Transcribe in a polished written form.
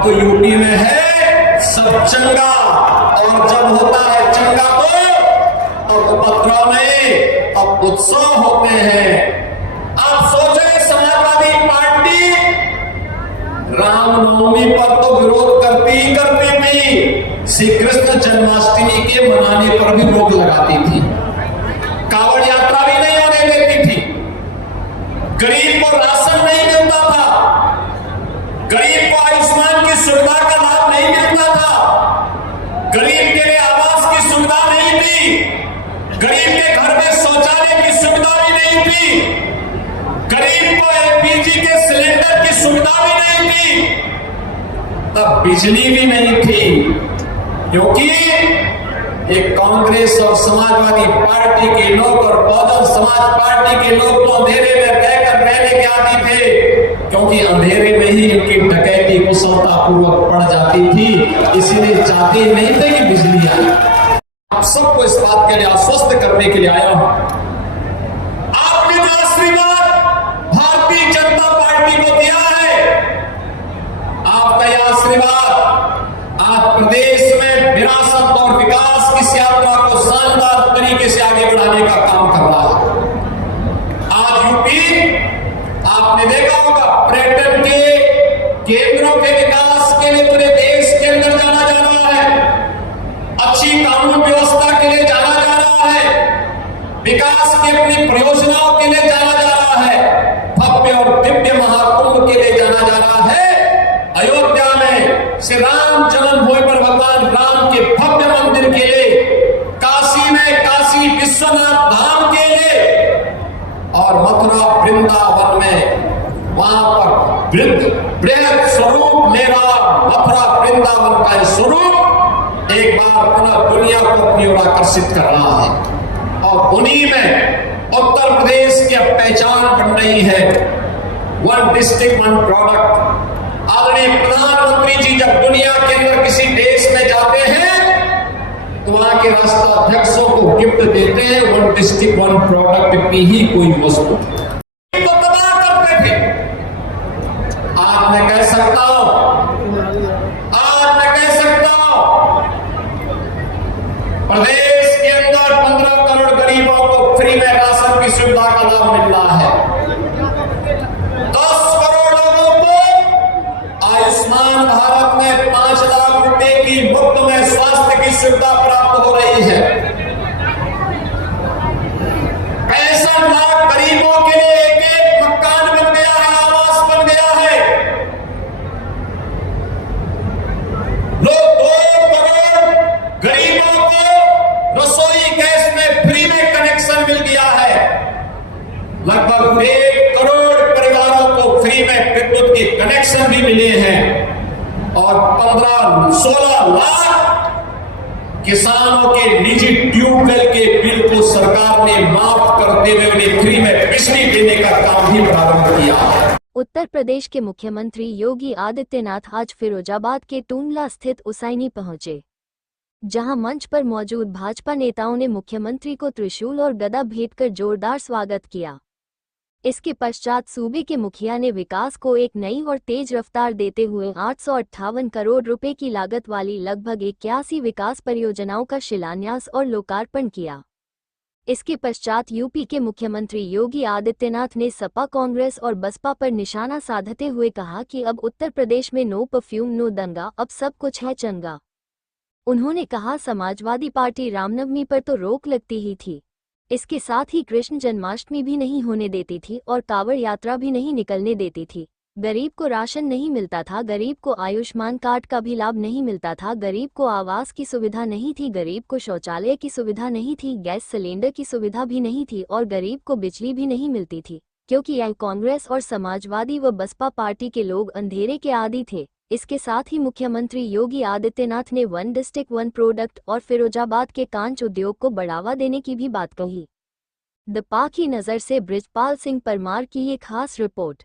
अब तो यूपी में है सब चंगा, और जब होता है चंगा तो अब उपद्रव नहीं, अब उत्सव होते हैं। आप सोचे समाजवादी पार्टी रामनवमी पर तो विरोध करती ही करती थी, श्री कृष्ण जन्माष्टमी के मनाने पर भी रोक लगाती थी, कांवड़ यात्रा भी नहीं होने देती थी, गरीब को राशन नहीं मिलता था, गरीब को आयुष्मान की सुविधा का लाभ नहीं मिलता था, गरीब के लिए आवास की सुविधा नहीं थी, गरीब के घर में शौचालय की सुविधा भी नहीं थी, गरीब को एलपीजी के सिलेंडर की सुविधा भी नहीं थी, तब बिजली भी नहीं थी, क्योंकि एक कांग्रेस और समाजवादी पार्टी के लोग और बहुजन समाज पार्टी के लोग तो अंधेरे में रहकर रहने के आदी थे, क्योंकि अंधेरे में ही इनकी डकैती कुशलतापूर्वक पड़ जाती थी, इसीलिए चाहते नहीं थे कि बिजली आए। आप सबको इस बात के लिए आश्वस्त करने के लिए आया हूं, आपने जो आशीर्वाद भारतीय जनता पार्टी को दिया है, आपका यह आशीर्वाद आज प्रदेश में विरासत और विकास की यात्रा को शानदार तरीके से आगे बढ़ाने का काम कर रहा है। आज यूपी आपने देखा होगा पर्यटन के केंद्रों के विकास के लिए पूरे देश के अंदर जाना जा रहा है, अच्छी कानून व्यवस्था के लिए जाना जा रहा है, विकास की अपनी परियोजनाओं के लिए जाना जा रहा है, भव्य और दिव्य महाकुंभ के लिए जाना जा रहा है। अयोध्या में श्री राम जन्मभूमि पर भगवान राम के भव्य मंदिर के लिए, काशी में काशी विश्वनाथ धाम के लिए, और मथुरा वृंदावन में वहां पर बृहद स्वरूप मेरा मथुरा वृंदावन का स्वरूप एक बार पुनः दुनिया को अपनी ओर आकर्षित कर रहा है, और उन्हीं में उत्तर प्रदेश की पहचान बन रही है, वन डिस्ट्रिक्ट वन प्रोडक्ट। आदरणीय प्रधानमंत्री जी जब दुनिया के अंदर किसी देश में जाते हैं तो वहां के राष्ट्राध्यक्षों को गिफ्ट देते हैं वन डिस्ट्रिक्ट वन प्रोडक्ट की ही कोई वस्तु, तो तबाह करते थे। आज मैं कह सकता हूं, प्रदेश के अंदर 15 करोड़ गरीबों को फ्री में राशन की सुविधा का लाभ मिल रहा है, 10 करोड़ लोगों को आयुष्मान भारत में 5 लाख रुपए की मुफ्त में स्वास्थ्य की सुविधा प्राप्त हो रही है, 65 लाख गरीबों के लिए एक मकान बन गया है, आवास बन गया है, लोग 2 करोड़ गरीबों को रसोई गैस में फ्री में कनेक्शन मिल गया है, लगभग 1 करोड़ परिवारों को फ्री में विद्युत के कनेक्शन भी मिले हैं, और 15-16 लाख किसानों के निजी ट्यूबवेल के बिल को सरकार ने माफ करते हुए उन्हें फ्री में बिजली देने का काम भी प्रारंभ किया। उत्तर प्रदेश के मुख्यमंत्री योगी आदित्यनाथ आज फिरोजाबाद के टूंडला स्थित उसाइनी पहुंचे, जहां मंच पर मौजूद भाजपा नेताओं ने मुख्यमंत्री को त्रिशूल और गदा भेंट कर जोरदार स्वागत किया। इसके पश्चात सूबे के मुखिया ने विकास को एक नई और तेज रफ्तार देते हुए 858 करोड़ रुपए की लागत वाली लगभग 81 विकास परियोजनाओं का शिलान्यास और लोकार्पण किया। इसके पश्चात यूपी के मुख्यमंत्री योगी आदित्यनाथ ने सपा, कांग्रेस और बसपा पर निशाना साधते हुए कहा कि अब उत्तर प्रदेश में नो परफ्यूम नो दंगा, अब सब कुछ है चंगा। उन्होंने कहा समाजवादी पार्टी रामनवमी पर तो रोक लगती ही थी, इसके साथ ही कृष्ण जन्माष्टमी भी नहीं होने देती थी और कांवड़ यात्रा भी नहीं निकलने देती थी। गरीब को राशन नहीं मिलता था, गरीब को आयुष्मान कार्ड का भी लाभ नहीं मिलता था, गरीब को आवास की सुविधा नहीं थी, गरीब को शौचालय की सुविधा नहीं थी, गैस सिलेंडर की सुविधा भी नहीं थी और गरीब को बिजली भी नहीं मिलती थी, क्योंकि यह कांग्रेस और समाजवादी व बसपा पार्टी के लोग अंधेरे के आदी थे। इसके साथ ही मुख्यमंत्री योगी आदित्यनाथ ने वन डिस्ट्रिक्ट वन प्रोडक्ट और फिरोजाबाद के कांच उद्योग को बढ़ावा देने की भी बात कही। द पा की नज़र से बृजपाल सिंह परमार की ये खास रिपोर्ट।